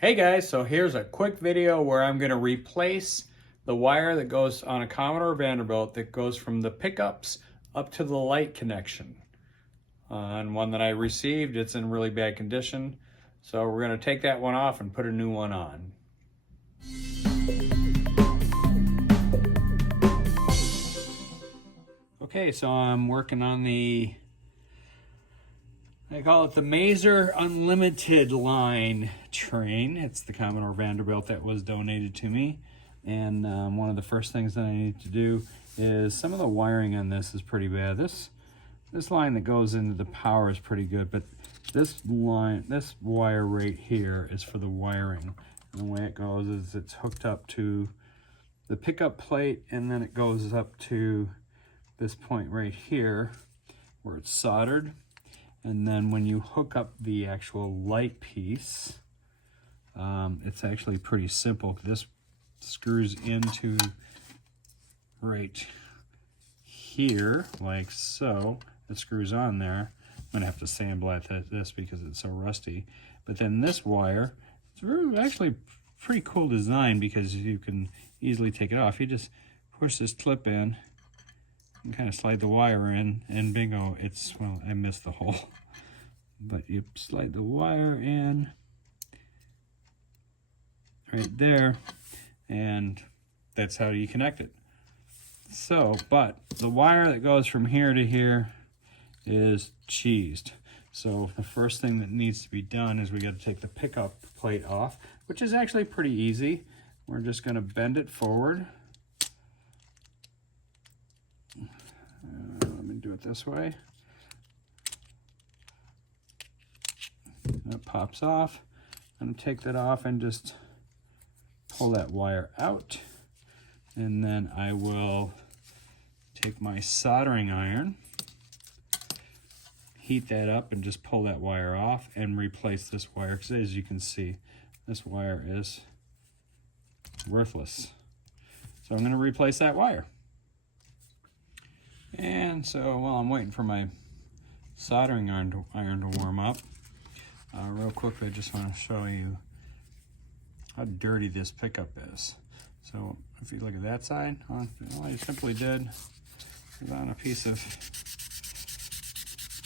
Hey guys, so here's a quick video where I'm going to replace the wire that goes on a Commodore Vanderbilt that goes from the pickups up to the light connection. On one that I received, it's in really bad condition. So we're going to take that one off and put a new one on. Okay, so I'm working on I call it the Mazer Unlimited line train. It's the Commodore Vanderbilt that was donated to me. And one of the first things that I need to do is some of the wiring on this is pretty bad. This line that goes into the power is pretty good, but this wire right here is for the wiring. And the way it goes is it's hooked up to the pickup plate, and then it goes up to this point right here where it's soldered. And then when you hook up the actual light piece, it's actually pretty simple. This screws into right here, like so. It screws on there. I'm gonna have to sandblast this because it's so rusty. But then this wire, it's actually pretty cool design because you can easily take it off. You just push this clip in and kind of slide the wire in, and bingo, well, I missed the hole. But you slide the wire in right there, and that's how you connect it. So, but the wire that goes from here to here is cheesed. So the first thing that needs to be done is we got to take the pickup plate off, which is actually pretty easy. We're just going to bend it forward. Let me do it this way. That pops off. I'm going to take that off and just pull that wire out. And then I will take my soldering iron, heat that up, and just pull that wire off and replace this wire. Because as you can see, this wire is worthless. So I'm going to replace that wire. And so while I'm waiting for my soldering iron to warm up, real quickly, I just want to show you how dirty this pickup is. So if you look at that side, all I simply did was on a piece of,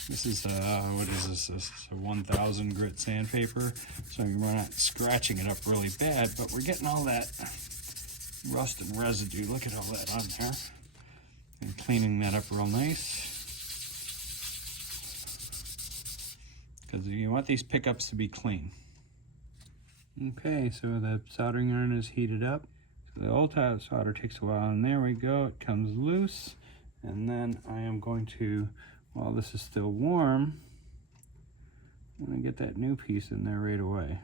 this is, what is this? This is a 1000 grit sandpaper. So we're not scratching it up really bad, but we're getting all that rust and residue. Look at all that on there. And cleaning that up real nice. Because you want these pickups to be clean. Okay, so the soldering iron is heated up. So the old type solder takes a while, and there we go, it comes loose. And then I am going to, while this is still warm, I'm going to get that new piece in there right away.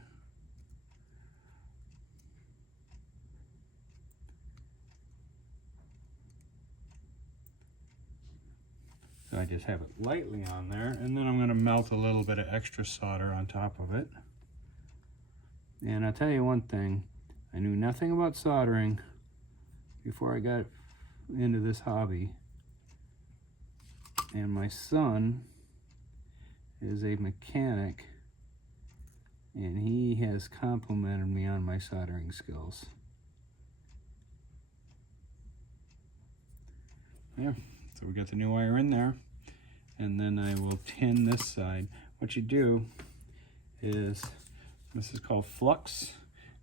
So I just have it lightly on there, and then I'm going to melt a little bit of extra solder on top of it. And I'll tell you one thing, I knew nothing about soldering before I got into this hobby. And my son is a mechanic, and he has complimented me on my soldering skills. Yeah. So we got the new wire in there, and then I will tin this side. What you do is, this is called flux,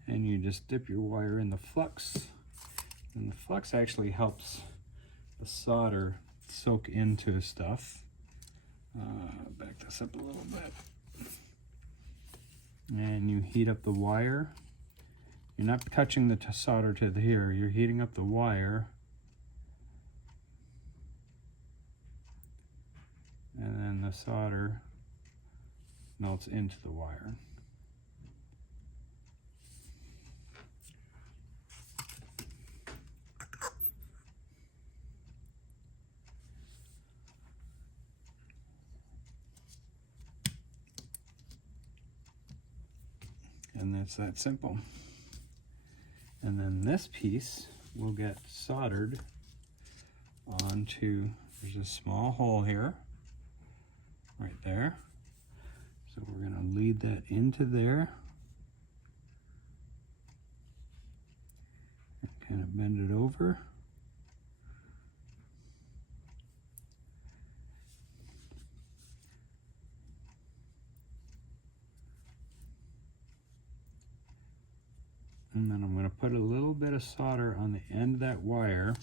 and you just dip your wire in the flux, and the flux actually helps the solder soak into stuff. Back this up a little bit. And you heat up the wire. You're not touching the solder to here, you're heating up the wire. And then the solder melts into the wire. And that's that simple. And then this piece will get soldered onto, there's a small hole here. Right there. So we're going to lead that into there. bend it over. And then I'm going to put a little bit of solder on the end of that wire.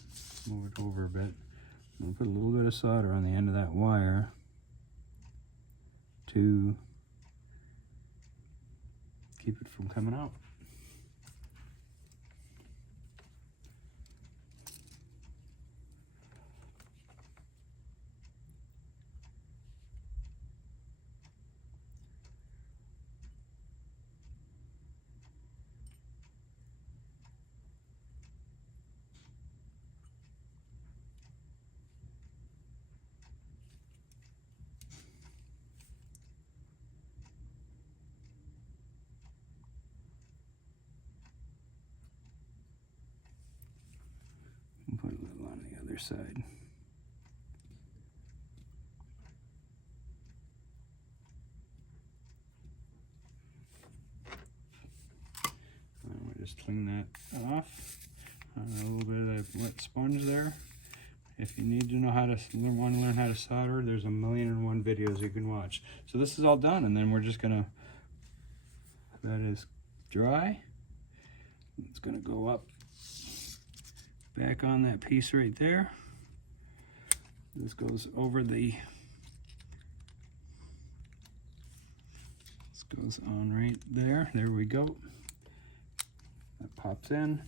Move it over a bit. I'm going to put a little bit of solder on the end of that wire to keep it from coming out. And put a little on the other side. And we'll just clean that off. A little bit of wet sponge there. If you need to know how to want to learn how to solder, there's 1,000,001 videos you can watch. So this is all done, and then we're just gonna that is dry. It's gonna go up back on that piece right there. This goes over the, this goes on right there. There we go. That pops in.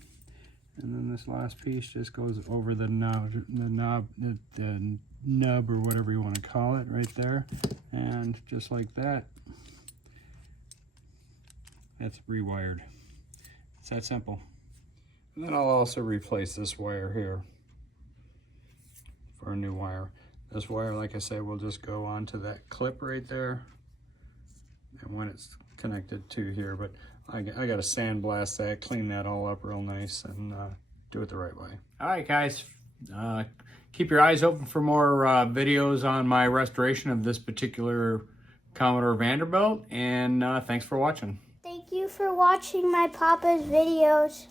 And then this last piece just goes over the nub or whatever you want to call it right there. And just like that, that's rewired. It's that simple. And then I'll also replace this wire here for a new wire. This wire, like I said, will just go onto that clip right there. And when it's connected to here, but I got to sandblast that, clean that all up real nice, and do it the right way. All right, guys. Keep your eyes open for more videos on my restoration of this particular Commodore Vanderbilt, and thanks for watching. Thank you for watching my Papa's videos.